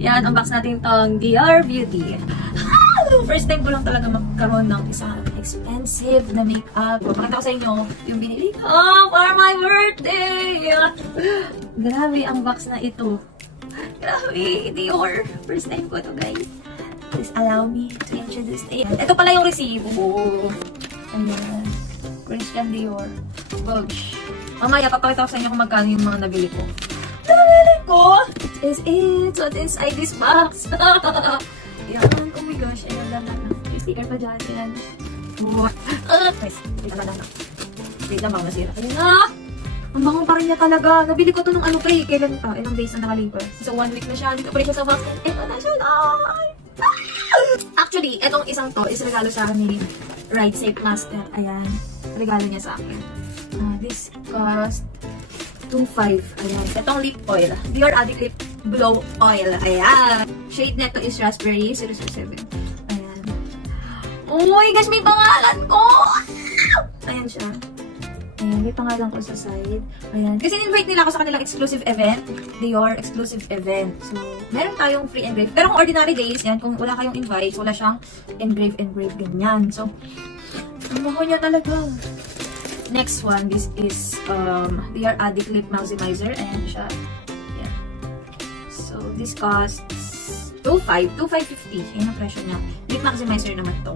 Yan, unbox natin tong Dior Beauty. First time ko lang talaga magkaroon ng isang expensive na makeup. Pakita ko sa inyo yung binili ko for my birthday. Grabe ang box na ito. Grabe, Dior. First time ko to, guys. Please allow me to introduce it. Ito pala yung resibo. Ayan. Christian Dior. Bosh. Mamaya, papakita ko sa inyo kung magkano yung mga nabili ko. Nabili ko! This is it. What's inside this box? Yan. Oh my gosh. Ayan lang lang. May sticker pa dyan. Ayan. Nice. Wait lang lang. Wait lang, baka masira. Ayan na! Ang bango pa rin niya talaga. Nabili ko to nung ano kay. Kailan pa? Ilang days na nakalipas. So, 1 week na siya. Dito pa rin siya sa box. Ito na siya. Actually, etong isang to is regalo sa akin ni Right Safe Master. Ayan. Regalo niya sa akin. This cost 2.5. Ayan. Etong lip oil. Dior Addict Lip Glow Oil. Ayan. Shade neto is Raspberry 007. Ayan. Oh my gosh, may pangalan ko! Ayan siya. Ayan, may pangalan ko sa side. Ayan. Kasi invite nila ako sa kanilang exclusive event. Dior exclusive event. So, meron tayong free engrave. Pero kung ordinary days, yan, kung wala kayong invite, wala siyang engrave ganyan. So, ang maho niya talaga. Next one, this is Dior Addict Lip Maximizer. Ayan siya. Ayan. So, this costs 2.5. 2.550. Ayan ang presyo niya. Lip Maximizer naman to.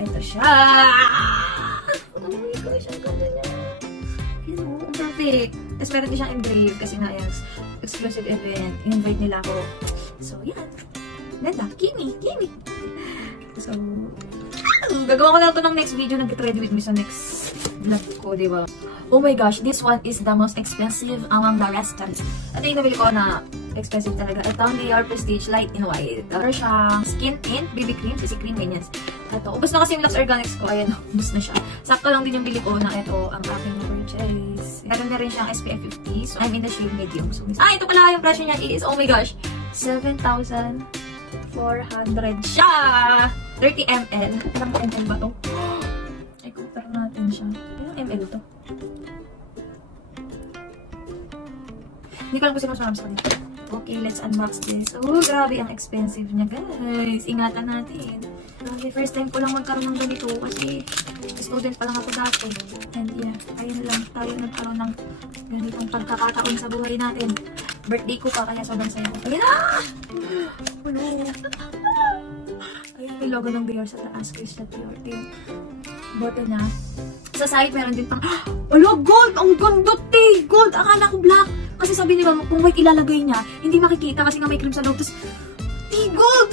Ito siya. Oh my gosh, ang ganda niya. Yun o, perfect. Tapos meron din siyang engrave kasi nga yan, exclusive event. Invite nila ako. So, yan. Ganda. Kimi. So, gagawa ko na ito ng next video. Nag-get ready with me sa next vlog ko, diba? Oh my gosh, this one is the most expensive among the rest. Ito yung nabili ko na expensive talaga. Ito ang Dior Prestige Light in White. Ito siyang skin tint, BB cream, CC cream, ganyan. Ito, ubos na kasi yung Lux Organics ko. Ayan, ubos na siya. Sakto lang din yung bili ko na ito ang aking purchase. Meron na rin siyang SPF 50. So, I'm in the shade medium. So, ito pala yung presyo niya is, oh my gosh, 7,400 siya! 30 ml. Ilang ml ba to? Ay, compare natin siya. Ilang ml to? Hindi ko lang kasi mas sa kanito. Okay, let's unbox this. Oh, grabe ang expensive niya, guys. Ingatan natin. Grabe, first time ko lang magkaroon ng ganito kasi student pa lang ako dati. And yeah, ayun lang tayo nagkaroon ng ganitong pagkakataon sa buhay natin. Birthday ko pa, kaya sobrang saya ko. Ayun na! Ano? Ayun yung logo ng Dior sa taas. Christian Dior. Yung bottle na. Sa side, meron din pang, alo, gold! Ang ganda, te! Gold! Akala ko black. Kasi sabi nila, kung white ilalagay niya, hindi makikita kasi nga may cream sa loob. Tapos, te, gold!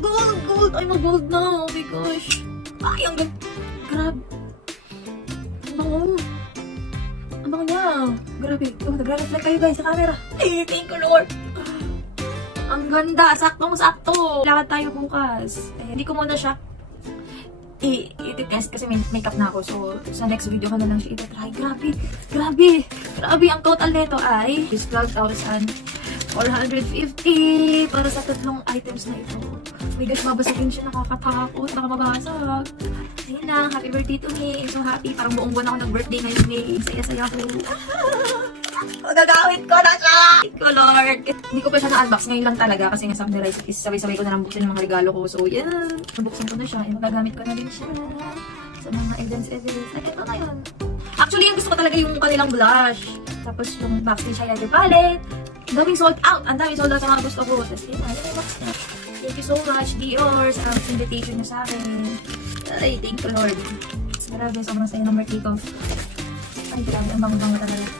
Gold! Ay, mag-gold na. Oh my gosh. Ay, ang ganda. Grabe. Ang bango. Ang bango niya. Grabe. Oh, nagre-reflect kayo guys sa camera. Ay, thank you, Lord. Ang ganda. Saktong-sakto. Lakad tayo bukas. Eh, hindi ko muna siya i-test kasi may makeup na ako. So, sa next video ko na lang siya i-try. Grabe. Ang total nito ay 12,450 para sa tatlong items na ito. My gosh, mabasagin siya. Nakakatakot. Nakamabasag. Ayun lang. Happy birthday to me. I'm so happy. Parang buong buwan ako nag-birthday ngayon. Saya-saya ko. Magagamit ko na siya! Thank you, Lord! Hindi ko pa siya na-unbox ngayon lang talaga kasi nga sabi ni Rice is sabay-sabay ko na lang buksan yung mga regalo ko. So, yan. Nabuksan ko na siya. Magagamit ko na din siya sa mga events. Like, ito na yun. Actually, yung gusto ko talaga yung kanilang blush. Tapos, yung Backstage Highlighter Palette. Ang daming sold out. Ang daming sold out sa mga gusto ko. Tapos, yun na. Thank you so much, Dior, sa invitation niyo sa akin. Ay, thank you, Lord. Grabe, sobrang saya ng birthday ko. Ay, grabe. Ang bango-bango talaga.